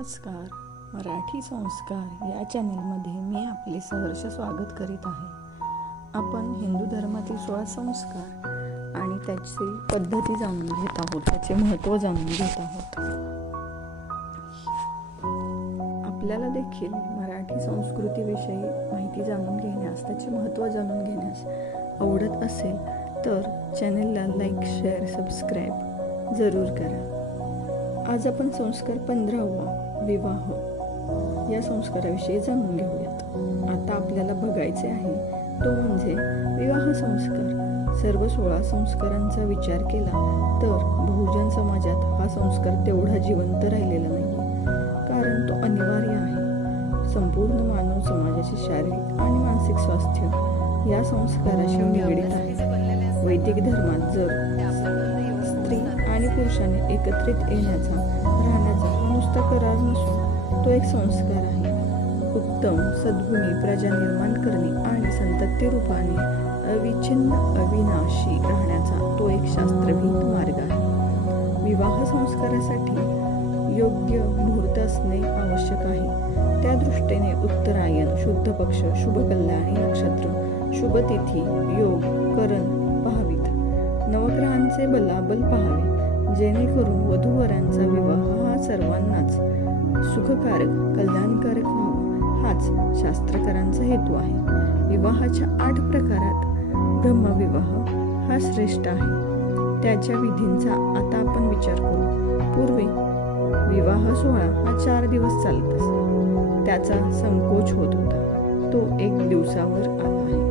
नमस्कार. मराठी संस्कार या चॅनेलमध्ये मी आपले सहर्ष स्वागत करीत आहे. आपण हिंदू धर्मातील सोळा संस्कार आणि त्याची पद्धती जाणून घेत आहोत त्याचे महत्त्व जाणून घेत आहोत. आपल्याला देखील मराठी संस्कृतीविषयी माहिती जाणून घेण्यास त्याचे महत्त्व जाणून घेण्यास आवडत असेल तर चॅनेलला लाईक शेअर सबस्क्राईब जरूर करा. आज आपण संस्कार पंधरावा विवाह. या संस्काराविषयी जाणून घेऊयात. आता आपल्याला बघायचे आहे तो म्हणजे विवाह संस्कार. सर्व सोळा संस्कारांचा विचार केला तर बहुजन समाजात हा संस्कार तेवढा जिवंत राहिलेला नाही कारण तो अनिवार्य आहे. संपूर्ण मानव समाजाचे शारीरिक आणि मानसिक स्वास्थ्य या संस्काराशी निगडीत आहे. वैदिक धर्मात जर स्त्री आणि पुरुषाने एकत्रित येण्याचा राहण्याचा हा नुसता करार नसून तो एक संस्कार आहे. उत्तम सद्गुणी प्रजा निर्माण करणे आणि संतती रूपाने अविच्छिन्न अविनाशी राहण्याचा तो एक शास्त्रभीत मार्ग आहे. विवाह संस्कारासाठी योग्य मुहूर्त असणे आवश्यक आहे. त्या दृष्टीने उत्तरायण शुद्ध पक्ष शुभ कल्याणी नक्षत्र शुभ तिथी योग करण पाहावीत नवग्रहांचे बलाबल पाहावे. जेणेकरून वधूवरांचा विवाह हा सर्वांनाच सुखकारक कल्याणकारक व्हावा हाच शास्त्रकारांचा हेतू आहे. विवाहाच्या आठ प्रकारात ब्रह्मविवाह हा श्रेष्ठ आहे. त्याच्या विधींचा आता आपण विचार करू. पूर्वी विवाह सोहळा हा चार दिवस चालत असे. त्याचा संकोच होत होता. तो एक दिवसावर आला आहे.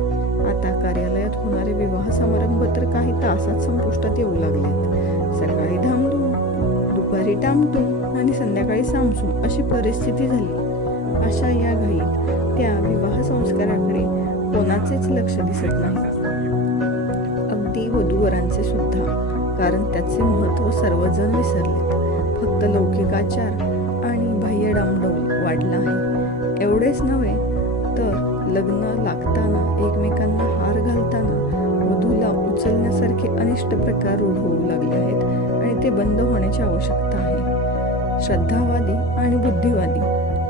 आता कार्यालयात होणारे विवाह समारंभ तर काही तासात संपुष्टात येऊ लागलेत. सकाळी धामधूम दुपारी टामटूम आणि संध्याकाळी सामसूम अशी परिस्थिती झाली. अशा या घाईत त्या विवाह संस्काराकडे कोणाचेच लक्ष दिसत नाही. अगदी वधूवरांचे सुद्धा कारण त्याचे महत्त्व सर्वजण विसरलेत. फक्त लौकिकाचार आणि बाह्य डामडौल वाढला आहे. एवढेच नव्हे तर लग्न लागताना एकमेकांना हार घालताना उचलण्यासारखे अनिष्ट प्रकार रूढ होऊ लागले आहेत आणि ते बंद होण्याची आवश्यकता आहे. श्रद्धावादी आणि बुद्धिवादी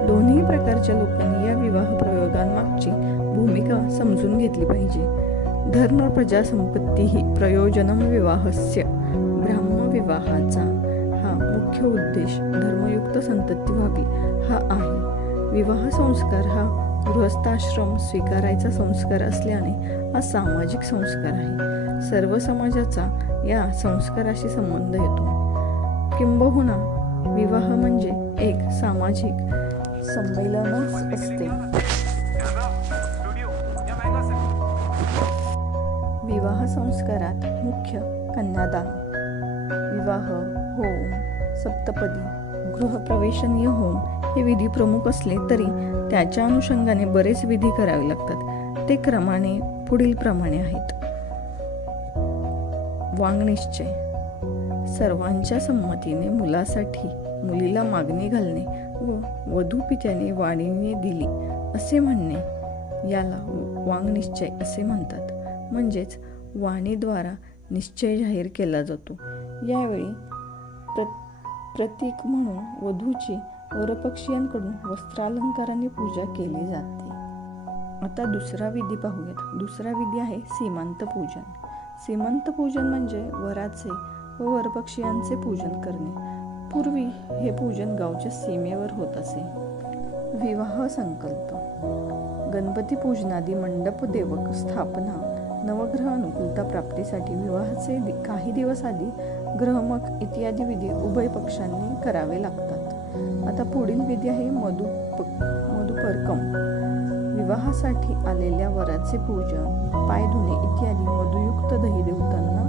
दोन्ही प्रकारच्या लोकांनी या विवाह प्रयोगांमागची भूमिका समजून घेतली पाहिजे. धर्म प्रजा संपत्ती ही प्रयोजनम विवाहस्य ब्राह्मविवाहाचा हा मुख्य उद्देश धर्मयुक्त संतती व्हावी हा आहे. विवाह संस्कार हा गृहस्थाश्रम स्वीकारायचा संस्कार असल्याने हा सामाजिक संस्कार आहे. सर्व समाजाचा या संस्काराशी संबंध येतो. किंबहुना विवाह म्हणजे एक सामाजिक संमेलनच असते. विवाह संस्कारात मुख्य कन्यादान. विवाह होम सप्तपदी गृहप्रवेशनीय होम हे विधी प्रमुख असले तरी त्याच्या अनुषंगाने बरेच विधी करावे लागतात. ते क्रमाने पुढील प्रमाणे आहेत. वांगनिश्चय सर्वांच्या संमतीने मुलासाठी मुलीला मागणी घालणे व वधू पित्याने वाणीने दिली असे म्हणणे. याला वांगनिश्चय असे म्हणतात. म्हणजेच वाणीद्वारा निश्चय जाहीर केला जातो. यावेळी प्र प्रतीक म्हणून वधूची वरपक्षीयांकडून वस्त्रालंकाराने पूजा केली जाते. आता दुसरा विधी पाहूयात. दुसरा विधी आहे सीमांत पूजन. सीमंत पूजन म्हणजे वराचे व वरपक्षीयांचे पूजन करणे. पूर्वी हे पूजन गावच्या सीमेवर होत असे. विवाह संकल्प. गणपती पूजनादी मंडप देवक स्थापना नवग्रह अनुकूलता प्राप्तीसाठी विवाहाचे काही दिवस आधी ग्रहमक इत्यादी विधी उभय पक्षांनी करावे लागतात. आता पुढील विधी आहे मधुप मधुपर्कम. विवाहासाठी आलेल्या वराचे पूजन पाय धुणे इत्यादी मधुयुक्त दही देवतांना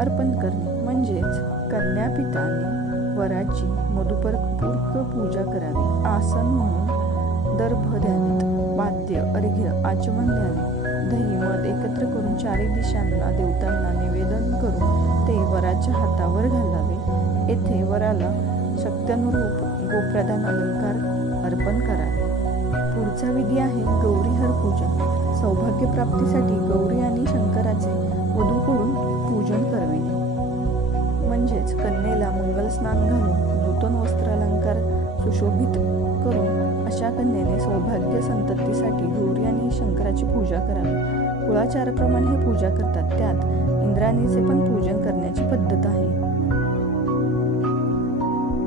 अर्पण करणे. म्हणजेच कन्यापिताने वराची मधुपर्कपूर्क पूजा करावी. आसन म्हणून दर्भ द्यावेत. वाद्य अर्घ्य आचमन द्यावे. दही मध एकत्र करून चारही दिशांना देवतांना निवेदन करून ते वराच्या हातावर घालावे. येथे वराला शक्त्यानुरूप गोप्रधान अलंकार अर्पण करावे. पुढचा विधी आहे गौरीहर पूजन सौभाग्यप्राप्तीसाठी गौरी आणि शंकराचे वधूकडून पूजन करविणे म्हणजेच कन्येला मंगल स्नान घालून नूतन वस्त्रालंकार सुशोभित करून अशा कन्येने सौभाग्य संततीसाठी गौरी आणि शंकराची पूजा करावी. कुळाचाराप्रमाणे हे पूजा करतात. त्यात इंद्राणीचे पण पूजन करण्याची पद्धत आहे.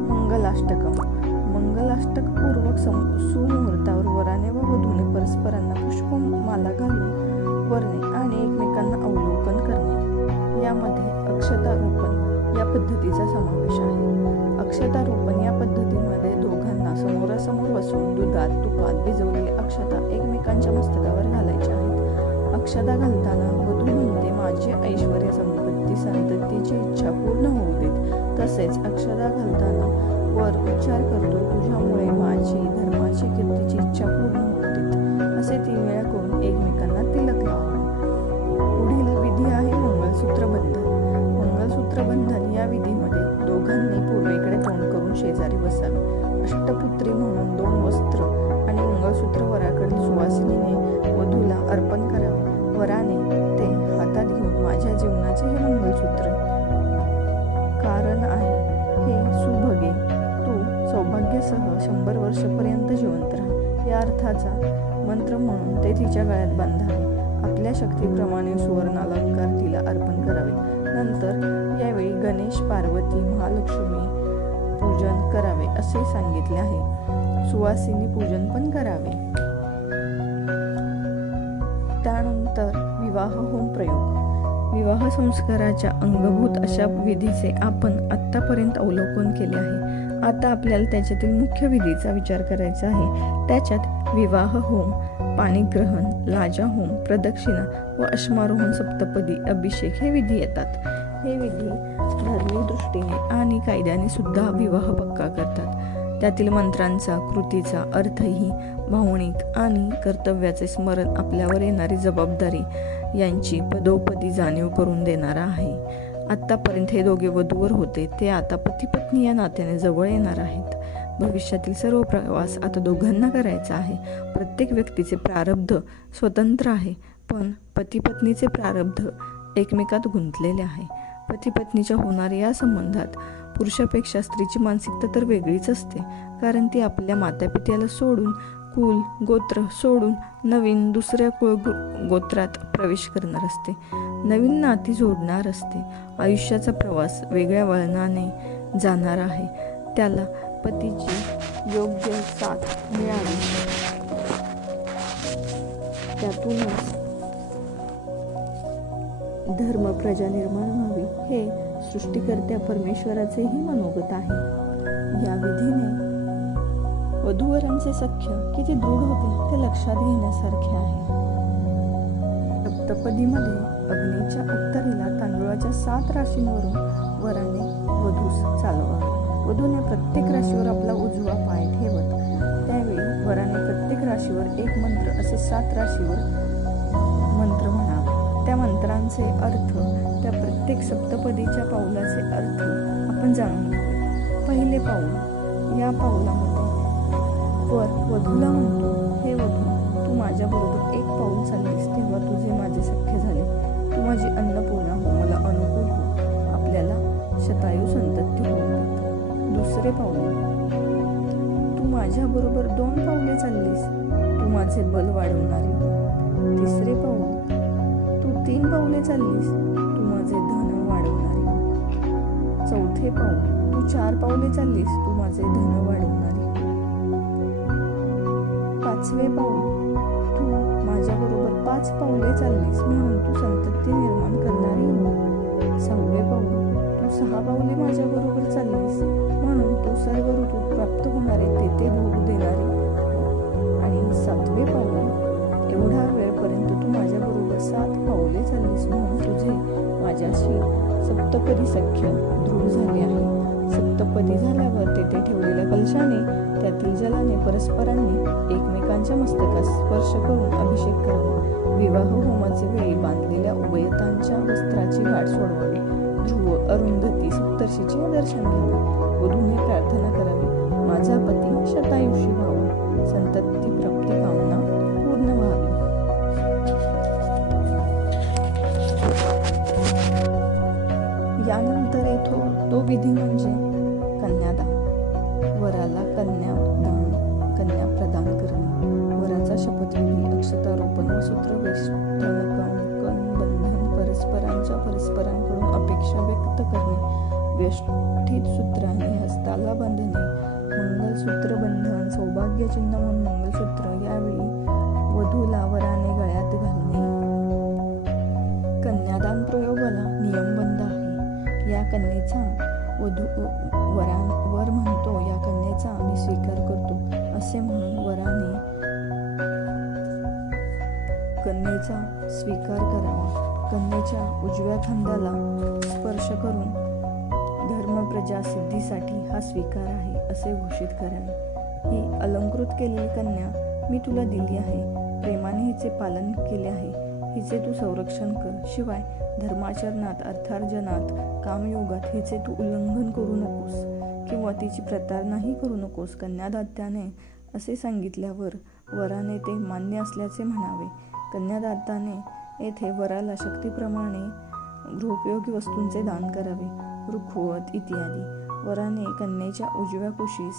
मंगलाष्टकम. मंगलाष्टकपूर्वक सम- सुमुहूर्तावर वराने व वधूने परस्परांना पुष्पमाला घालून वरणे आणि एकमेकांना अवलोकन करणे. यामध्ये अक्षतारोपण या पद्धतीचा समावेश आहे. अक्षतारोपण या पद्धतीमध्ये दोघांना समोरासमोर बसून दुधात तुपात भिजवलेले अक्षता एकमेकांच्या मस्तकावर घालायच्या आहे अक्षदा घालताना वधू म्हणते माझी ऐश्वर संपत्ती संततीची इच्छा पूर्ण होऊ देत. तसेच अक्षदा घालताना वर उच्चार करतो तुझ्यामुळे माझी धर्माची कीर्तीची इच्छा पूर्ण होऊ देत. असे तीन वेळा करून एकमेकांना तिलक लावणे पुढील विधी आहे मंगळसूत्र बंधन मंगळसूत्र बंधन या विधीमध्ये दोघांनी पूर्वेकडे तोंड करून शेजारी बसावे. अष्टपुत्री म्हणून दोन वस्त्र आणि मंगळसूत्र वराकडील सुवासिनीने वधूला अर्पण करावे. वराने ते हातात घेऊन माझ्या जीवनाचे हे मंगलसूत्र कारण आहे. हे सुभगे तू सौभाग्यासह शंभर वर्षपर्यंत जिवंत राहा. या अर्थाचा मंत्र म्हणून ते तिच्या गळ्यात बांधावे आपल्या शक्तीप्रमाणे सुवर्णालंकार तिला अर्पण करावे. नंतर यावेळी गणेश पार्वती महालक्ष्मी पूजन करावे असे सांगितले आहे. सुवासिनी पूजन पण करावे. विवाह होम प्रयोग. विवाह संस्काराच्या अंगभूत अशा विधीचे आपण आत्तापर्यंत अवलोकन केले आहे. आता आपल्याला त्याच्यातील मुख्य विधीचा विचार करायचा आहे. त्याच्यात विवाह होम पाणीग्रहण लाजा होम प्रदक्षिणा व अश्मारोहण सप्तपदी अभिषेक हे विधी येतात. हे विधी धार्मिक दृष्टीने आणि कायद्याने सुद्धा विवाह पक्का करतात. त्यातील मंत्रांचा कृतीचा अर्थही भावनिक आणि कर्तव्याचे स्मरण आपल्यावर येणारी जबाबदारी यांची पदोपदी जाणीव करून देणारा आहे. आत्तापर्यंत हे दोघे वधूवर होते. ते आता पती पत्नी या नात्याने जवळ येणार आहेत. भविष्यातील सर्व प्रवास आता दोघांना करायचा आहे. प्रत्येक व्यक्तीचे प्रारब्ध स्वतंत्र आहे पण पती पत्नीचे प्रारब्ध एकमेकात गुंतलेले आहे. पती पत्नीच्या होणाऱ्या या संबंधात पुरुषापेक्षा स्त्रीची मानसिकता तर वेगळीच असते कारण ती आपल्या मातापित्याला सोडून कुल गोत्र सोडून नवीन दुसऱ्या कुळ गोत्रात प्रवेश करणार असते. नवीन नाती जोडणार असते. आयुष्याचा प्रवास वेगळ्या वळणाने जाणार आहे. त्याला पतीची योग्य साथ मिळावी. त्यातूनच धर्म प्रजा निर्माण व्हावी हे सृष्टीकर्त्या परमेश्वराचेही मनोगत आहे. या विधीने वधूवरांचे सख्य किती दृढ होते ते लक्षात घेण्यासारखे आहे. सप्तपदीमध्ये अग्नीच्या उत्तरेला तांदूळाच्या सात राशींवरून वराने वधूस चालवावे वधूने प्रत्येक राशीवर आपला उजवा पाय ठेवत त्यावेळी वराने प्रत्येक राशीवर एक मंत्र असे सात राशीवर मंत्र म्हणावे त्या मंत्रांचे अर्थ त्या प्रत्येक सप्तपदीच्या पाऊलाचे अर्थ आपण जाणून घेऊ पहिले पाऊल या पाऊलामध्ये वर वधूला म्हणतो. हे वधू तू माझ्याबरोबर एक पाऊल चाललीस तेव्हा तुझे माझे सख्य झाले. तू माझी अन्नपूर्णा हो मला अनुकूल हो. आपल्याला शतायू संतती हो दुसरे पाऊल. तू माझ्याबरोबर दोन पावले चाललीस. तू माझे बल वाढवणारी हो. तिसरे पाऊल. तू तीन पावले चाललीस. तू माझे धन वाढवणारी हो. चौथे पाऊल. तू चार पावले चाललीस. पाचवे पाऊल. तू माझ्याबरोबर पाच पावले चाललीस म्हणून तू संतती निर्माण करणारी हो सहावे पाऊल. तू सहा पावले माझ्याबरोबर चाललीस म्हणून तू सर्व ऋतू प्राप्त होणारे तेथे भोग देणारे. आणि सातवे पाऊल. एवढा वेळपर्यंत तू माझ्याबरोबर सात पावले चाललीस म्हणून तुझे माझ्याशी सप्तपरी सख्य दृढ झाले ठेवलेल्या कलशाने त्यातील जलाने परस्परांनी एकमेकांच्या मस्तकास स्पर्श करून अभिषेक करावा विवाह होमाचे वेळी बांधलेल्या उभयतांच्या वस्त्राची गाठ सोडवावी. ध्रुव अरुंधती सप्तर्षीचे दर्शन घ्यावे वधूने प्रार्थना करावी. माझा पती शतायुषी व्हावा संतती प्राप्ती कामना पूर्ण व्हावी. यानंतर येतो तो विधी म्हणजे कन्यादान. वराला कन्यादान कन्या प्रदान करणे. वराचा शपथविधी अक्षतारोपण व सूत्रवेष्टन बंधन परस्परांच्या परस्परांकडून अपेक्षा व्यक्त करणे. व्यष्ठित सूत्राने हस्ताला बांधणे मंगलसूत्र बंधन सौभाग्यचिन्ह म्हणून मंगलसूत्र यावेळी वधूला वराने गळ्यात घालणे. कन्यादान प्रयोगाला नियमबंध आहे. या कन्येचा वधू कन्येचा स्वीकार करावा. कन्येच्या उजव्या खांद्याला स्पर्श करून धर्मप्रजा सिद्धीसाठी हा स्वीकार आहे असे घोषित करावे ही अलंकृत केलेली कन्या मी तुला दिली आहे. प्रेमाने हिचे पालन केले आहे. हिचे तू संरक्षण कर. शिवाय धर्माचरणात अर्थार्जनात कामयोगात हिचे तू उल्लंघन करू नकोस किंवा तिची प्रतारणाही करू नकोस कन्यादात्याने असे सांगितल्यावर वराने ते मान्य असल्याचे म्हणावे. कन्यादाताने येथे वराला शक्तीप्रमाणे गृहोपयोगी वस्तूंचे दान करावे. रुखवत इत्यादी. वराने कन्येच्या उजव्या कुशीस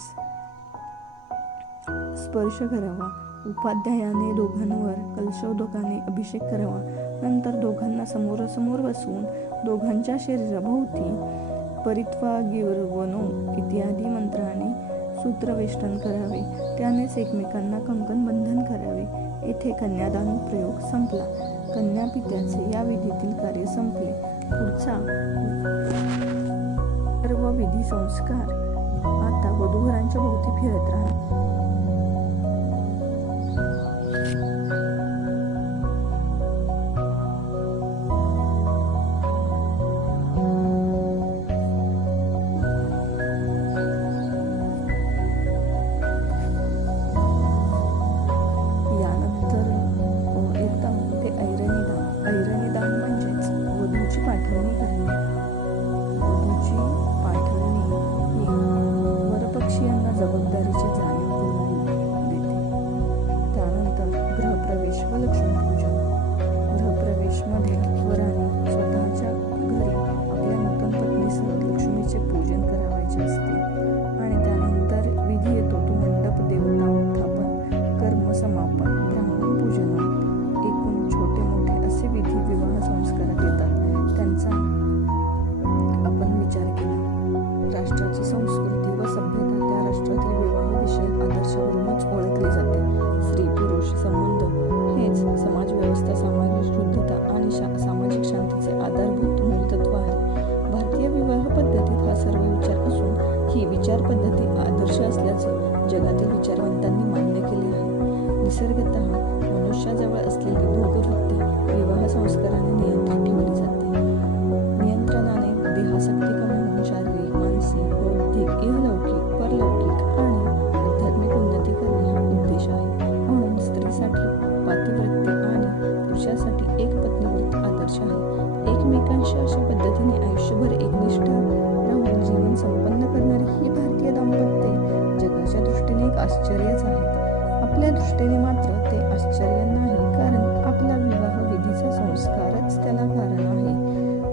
स्पर्श करावा. उपाध्यायाने दोघांवर कलशोदकाने अभिषेक करावा. नंतर दोघांना समोरासमोर बसवून दोघांच्या शरीराभोवती परित्वागिर्वनो इत्यादी मंत्राने सूत्रवेष्टन करावे. त्यानेच एकमेकांना कंकण बंधन करावे. येथे कन्यादान प्रयोग संपला. कन्यापित्याचे या विधीतील कार्य संपले. पुढचा सर्व विधी संस्कार. आता वधूघरांच्या भोवती फिरत राहणार. विचारपद्धती आदर्श असल्याचे जगातील विचारवंतांनी मान्य केले आहे. निसर्गत मनुष्याजवळ असलेली भोगवृत्ती विवाह संस्काराने नियंत्रित ठेवली जाते. नियंत्रणाने देहासक्ती कमी होऊन शारीरिक मानसिक बौद्धिक इहलौकिक परलौकिक आणि आध्यात्मिक उन्नती करणे हा उद्देश आहे. म्हणून स्त्रीसाठी पातिवृत्ती आणि पुरुषासाठी एक पत्नीवृत्त आदर्श आहे. एकमेकांशी अशा पद्धतीने आयुष्यभर एकनिष्ठ राहून जीवन संपन्न करणारी ही अधिक आश्चर्यच आहेत. आपल्या दृष्टीने मात्र ते आश्चर्य नाही कारण आपला विवाह विधीचा संस्कारच त्याला कारण आहे.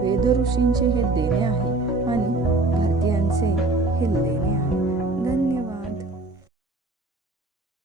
वेदऋषींचे हे देणे आहे आणि भारतीयांचे हे लेणे